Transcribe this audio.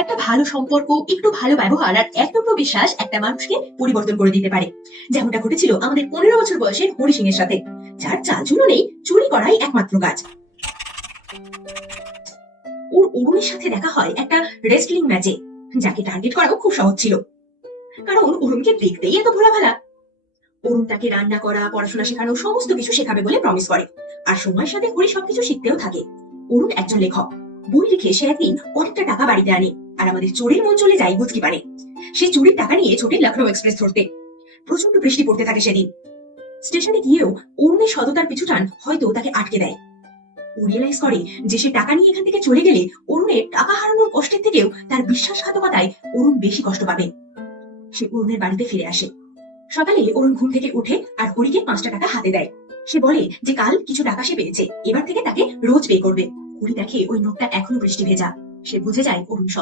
একটা ভালো সম্পর্ক, একটু ভালো ব্যবহার আর এক টুকরো বিশ্বাস একটা মানুষকে পরিবর্তন করে দিতে পারে। যেমনটা ঘটেছিল আমাদের 15 বছর বয়সের হরি সিং এর সাথে, যার চাল চুলো নেই, চুরি করাই একমাত্র কাজ। ওর অরুণের সাথে দেখা হয় একটা রেসলিং ম্যাচে, যাকে টার্গেট করাও খুব সহজ ছিল, কারণ অরুণকে দেখতেই এত ভোলা ভালা। অরুণ তাকে রান্না করা, পড়াশোনা শেখানো, সমস্ত কিছু শেখাবে বলে প্রমিস করে। আর সময়ের সাথে হরি সবকিছু শিখতেও থাকে। অরুণ একজন লেখক, বই লিখে সে একদিন অনেকটা টাকা বাড়িতে আনে, আর আমাদের চোরের মন চলে যায় বুঝকি পারে। সে চুরির টাকা নিয়ে ছোটে লখনৌ এক্সপ্রেস ধরতে। প্রচন্ড বৃষ্টি পড়তে থাকে সেদিন। স্টেশনে গিয়েও অরুণের সততার পিছুটান হয়তো তাকে আটকে দেয়। ও রিয়েলাইজ করে যে সে টাকা নিয়ে এখান থেকে চলে গেলে অরুণের টাকা হারানোর কষ্টের থেকেও তার বিশ্বাসঘাতকতায় অরুণ বেশি কষ্ট পাবে। সে অরুণের বাড়িতে ফিরে আসে। সকালে অরুণ ঘুম থেকে উঠে আর হরিকে 5টা টাকা হাতে দেয়। সে বলে যে কাল কিছু টাকা সে পেয়েছে, এবার থেকে তাকে রোজ পে করবে। হরি দেখে ওই নোটটা এখনো বৃষ্টি ভেজা। সে বুঝে যায় অরুণ সব